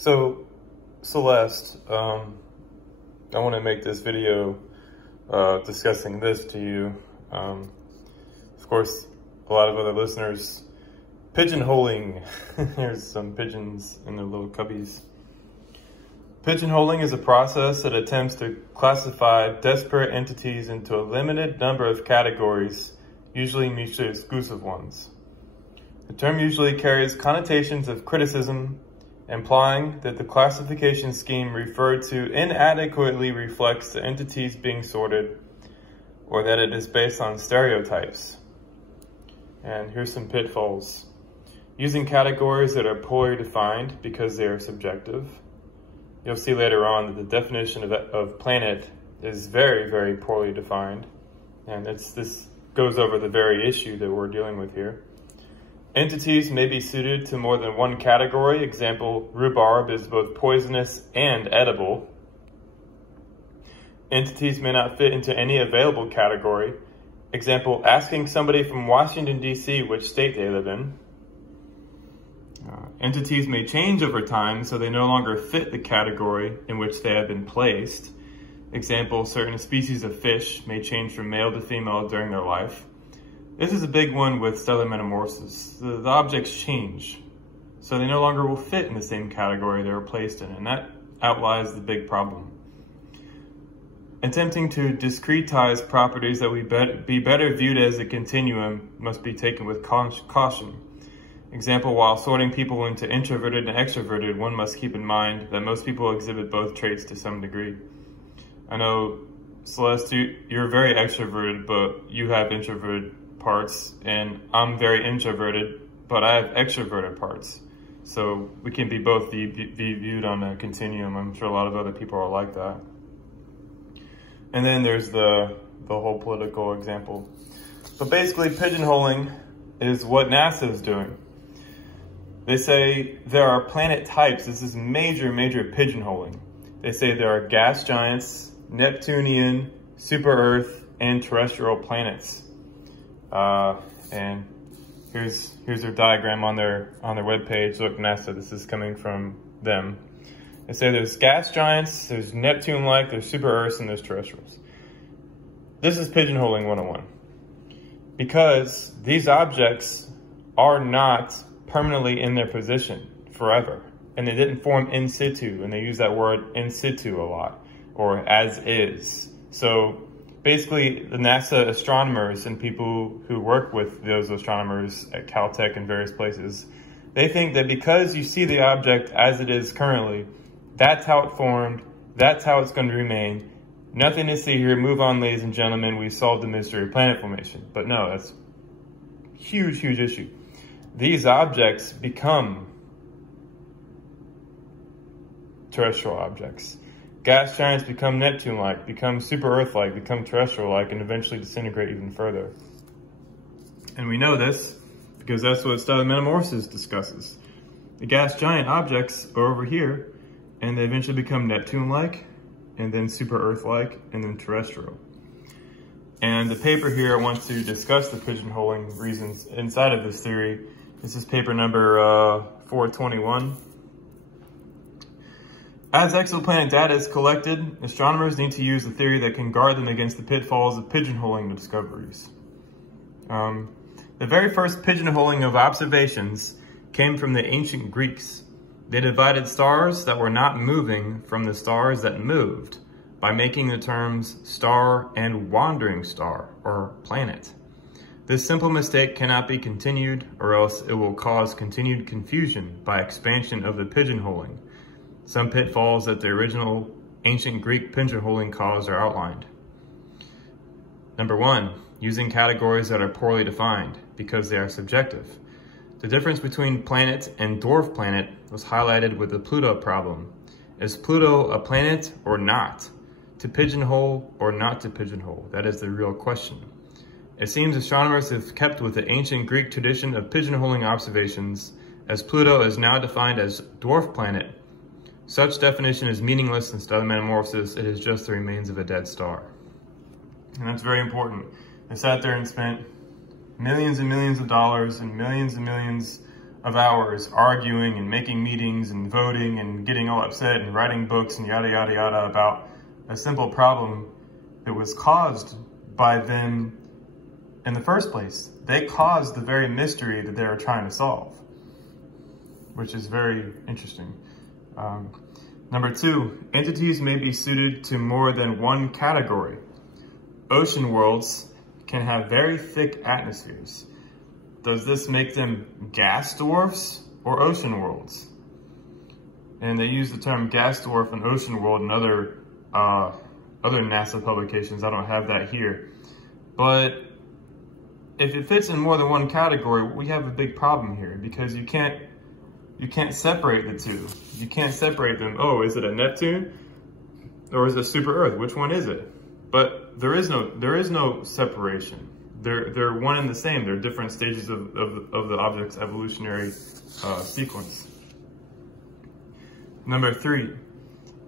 So, Celeste, I want to make this video discussing this to you. Of course, a lot of other listeners, pigeonholing. Here's some pigeons in their little cubbies. Pigeonholing is a process that attempts to classify disparate entities into a limited number of categories, usually mutually exclusive ones. The term usually carries connotations of criticism, implying that the classification scheme referred to inadequately reflects the entities being sorted, or that it is based on stereotypes. And here's some pitfalls. Using categories that are poorly defined because they are subjective. You'll see later on that the definition of planet is very, very poorly defined. And this goes over the very issue that we're dealing with here. Entities may be suited to more than one category. Example, rhubarb is both poisonous and edible. Entities may not fit into any available category. Example, asking somebody from Washington, D.C. which state they live in. Entities may change over time, so they no longer fit the category in which they have been placed. Example, certain species of fish may change from male to female during their life. This is a big one with stellar metamorphosis. The objects change, so they no longer will fit in the same category they were placed in, and that outlines the big problem. Attempting to discretize properties that would be better viewed as a continuum must be taken with caution. Example, while sorting people into introverted and extroverted, one must keep in mind that most people exhibit both traits to some degree. I know, Celeste, you're very extroverted, but you have introverted parts, and I'm very introverted, but I have extroverted parts. So we can both be viewed on a continuum. I'm sure a lot of other people are like that. And then there's the whole political example. But basically, pigeonholing is what NASA is doing. They say there are planet types. This is major, major pigeonholing. They say there are gas giants, Neptunian, super Earth, and terrestrial planets. And here's their diagram on their webpage. Look, NASA, this is coming from them. They say there's gas giants, there's Neptune-like, there's super Earths, and there's terrestrials. This is pigeonholing 101. Because these objects are not permanently in their position forever. And they didn't form in situ, and they use that word in situ a lot, or as is. So basically, the NASA astronomers and people who work with those astronomers at Caltech and various places, they think that because you see the object as it is currently, that's how it formed, that's how it's going to remain. Nothing to see here. Move on, ladies and gentlemen. We solved the mystery of planet formation. But no, that's a huge, huge issue. These objects become terrestrial objects. Gas giants become Neptune-like, become super Earth-like, become terrestrial-like, and eventually disintegrate even further. And we know this because that's what stellar metamorphosis discusses. The gas giant objects are over here, and they eventually become Neptune-like, and then super Earth-like, and then terrestrial. And the paper here wants to discuss the pigeonholing reasons inside of this theory. This is paper number 421. As exoplanet data is collected, astronomers need to use a theory that can guard them against the pitfalls of pigeonholing discoveries. The very first pigeonholing of observations came from the ancient Greeks. They divided stars that were not moving from the stars that moved by making the terms star and wandering star, or planet. This simple mistake cannot be continued, or else it will cause continued confusion by expansion of the pigeonholing. Some pitfalls that the original ancient Greek pigeonholing caused are outlined. Number 1, using categories that are poorly defined because they are subjective. The difference between planet and dwarf planet was highlighted with the Pluto problem. Is Pluto a planet or not? To pigeonhole or not to pigeonhole? That is the real question. It seems astronomers have kept with the ancient Greek tradition of pigeonholing observations, as Pluto is now defined as dwarf planet. Such definition is meaningless in stellar metamorphosis. It is just the remains of a dead star. And that's very important. They sat there and spent millions and millions of dollars and millions of hours arguing and making meetings and voting and getting all upset and writing books and yada, yada, yada about a simple problem that was caused by them in the first place. They caused the very mystery that they were trying to solve, which is very interesting. Number 2, entities may be suited to more than one category. Ocean worlds can have very thick atmospheres. Does this make them gas dwarfs or ocean worlds? And they use the term gas dwarf and ocean world in other NASA publications. I don't have that here. But if it fits in more than one category, we have a big problem here, because you can't separate the two. You can't separate them. Oh, is it a Neptune or is it a super Earth? Which one is it? But there is no separation. They're one and the same. They're different stages of the object's evolutionary sequence. Number 3,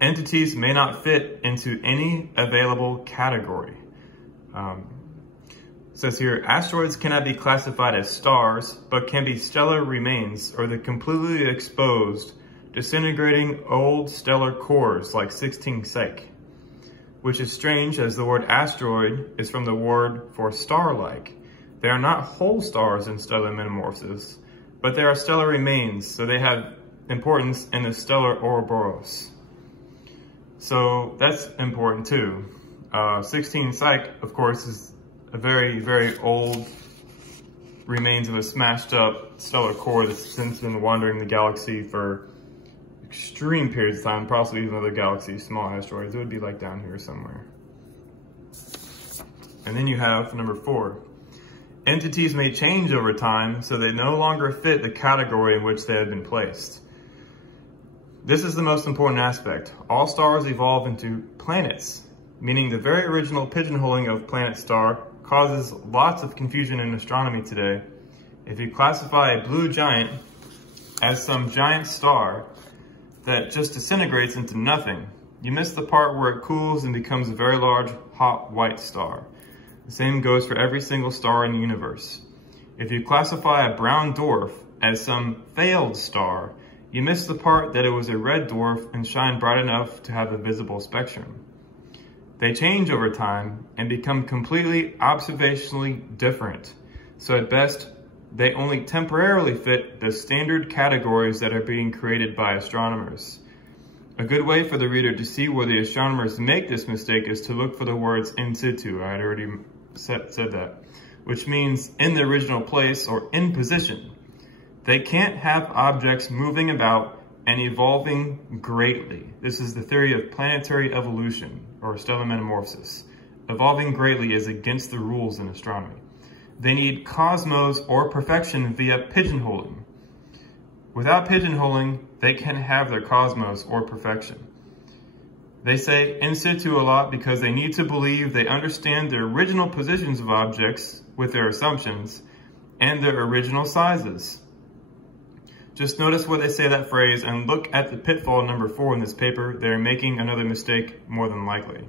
entities may not fit into any available category. It says here, asteroids cannot be classified as stars, but can be stellar remains or the completely exposed, disintegrating old stellar cores like 16 Psyche, which is strange as the word asteroid is from the word for star-like. They are not whole stars in stellar metamorphosis, but they are stellar remains, so they have importance in the stellar Ouroboros. So that's important too. 16 Psyche, of course, is a very, very old remains of a smashed up stellar core that's since been wandering the galaxy for extreme periods of time, possibly even other galaxies, small asteroids. It would be like down here somewhere. And then you have number 4. Entities may change over time, so they no longer fit the category in which they have been placed. This is the most important aspect. All stars evolve into planets, meaning the very original pigeonholing of planet star causes lots of confusion in astronomy today. If you classify a blue giant as some giant star that just disintegrates into nothing, you miss the part where it cools and becomes a very large, hot, white star. The same goes for every single star in the universe. If you classify a brown dwarf as some failed star, you miss the part that it was a red dwarf and shined bright enough to have a visible spectrum. They change over time and become completely observationally different. So at best, they only temporarily fit the standard categories that are being created by astronomers. A good way for the reader to see where the astronomers make this mistake is to look for the words in situ. I had already said that, which means in the original place or in position. They can't have objects moving about and evolving greatly. This is the theory of planetary evolution or stellar metamorphosis. Evolving greatly is against the rules in astronomy. They need cosmos or perfection via pigeonholing. Without pigeonholing, they can have their cosmos or perfection. They say in situ a lot because they need to believe they understand the original positions of objects with their assumptions and their original sizes. Just notice where they say that phrase and look at the pitfall number 4 in this paper. They're making another mistake more than likely.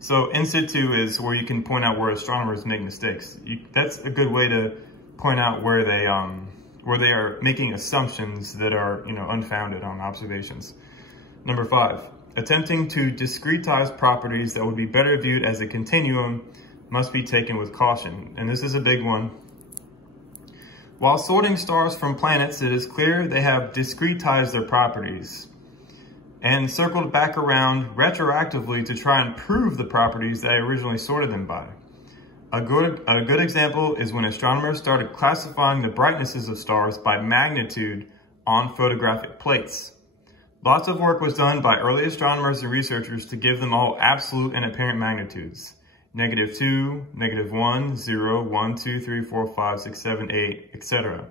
So in situ is where you can point out where astronomers make mistakes. That's a good way to point out where they are making assumptions that are, unfounded on observations. Number 5, attempting to discretize properties that would be better viewed as a continuum must be taken with caution. And this is a big one. While sorting stars from planets, it is clear they have discretized their properties and circled back around retroactively to try and prove the properties that I originally sorted them by. A good example is when astronomers started classifying the brightnesses of stars by magnitude on photographic plates. Lots of work was done by early astronomers and researchers to give them all absolute and apparent magnitudes. -2, -1, 0, 1, 2, 3, 4, 5, 6, 7, 8, etc.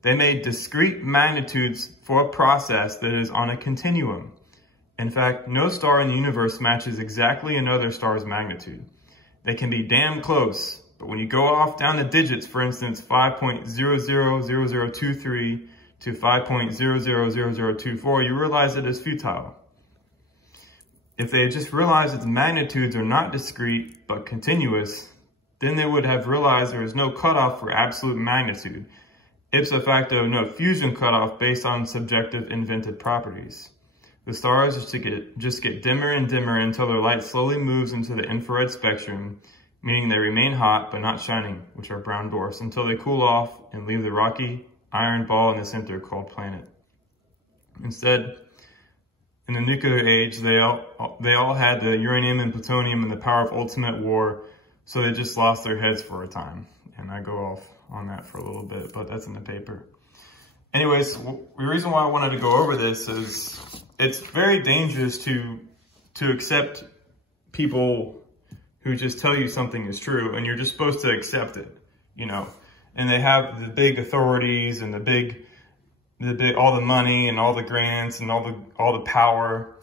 They made discrete magnitudes for a process that is on a continuum. In fact, no star in the universe matches exactly another star's magnitude. They can be damn close, but when you go off down the digits, for instance, 5.000023 to 5.000024, you realize it is futile. If they had just realized that the magnitudes are not discrete, but continuous, then they would have realized there is no cutoff for absolute magnitude. ipso facto, no fusion cutoff based on subjective invented properties. The stars just get dimmer and dimmer until their light slowly moves into the infrared spectrum, meaning they remain hot but not shining, which are brown dwarfs, until they cool off and leave the rocky iron ball in the center called planet. Instead, in the nuclear age, they all had the uranium and plutonium and the power of ultimate war, so they just lost their heads for a time. And I go off on that for a little bit, but that's in the paper. Anyways, the reason why I wanted to go over this is it's very dangerous to accept people who just tell you something is true, and you're just supposed to accept it, you know. And they have the big authorities and all the money and all the grants and all the power,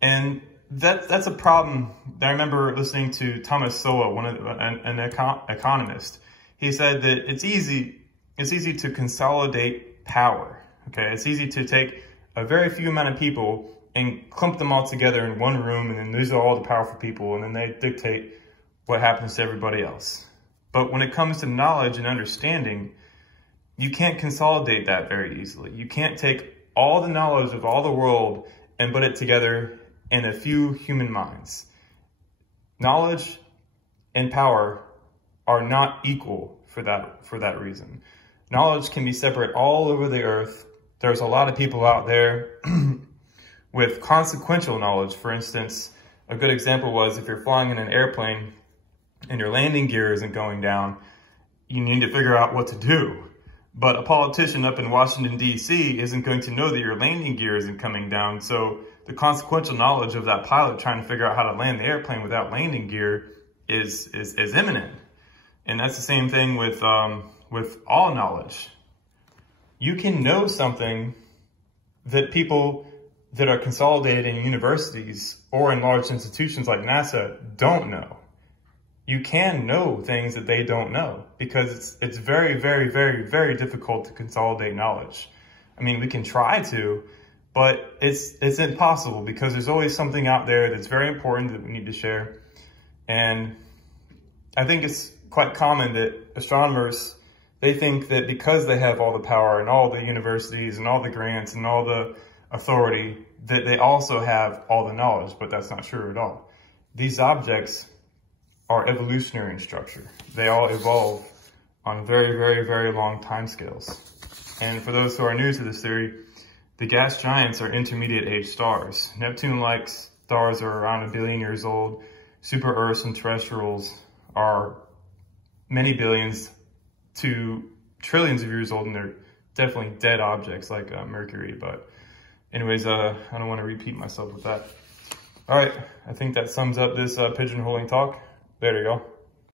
and that's a problem. I remember listening to Thomas Sowell, an economist. He said that it's easy to consolidate power. Okay, it's easy to take a very few amount of people and clump them all together in one room, and then these are all the powerful people, and then they dictate what happens to everybody else. But when it comes to knowledge and understanding, you can't consolidate that very easily. You can't take all the knowledge of all the world and put it together in a few human minds. Knowledge and power are not equal for that reason. Knowledge can be separate all over the earth. There's a lot of people out there with consequential knowledge. For instance, a good example was if you're flying in an airplane and your landing gear isn't going down, you need to figure out what to do. But a politician up in Washington, D.C. isn't going to know that your landing gear isn't coming down. So the consequential knowledge of that pilot trying to figure out how to land the airplane without landing gear is imminent. And that's the same thing with all knowledge. You can know something that people that are consolidated in universities or in large institutions like NASA don't know. You can know things that they don't know because it's very, very, very, very difficult to consolidate knowledge. I mean, we can try to, but it's impossible because there's always something out there that's very important that we need to share. And I think it's quite common that astronomers, they think that because they have all the power and all the universities and all the grants and all the authority, that they also have all the knowledge, but that's not true at all. These objects are evolutionary in structure. They all evolve on very, very, very long time scales. And for those who are new to this theory, the gas giants are intermediate age stars. Neptune-like stars are around 1 billion years old. Super Earths and terrestrials are many billions to trillions of years old, and they're definitely dead objects like Mercury. But anyways, I don't want to repeat myself with that. All right, I think that sums up this pigeonholing talk. There you go.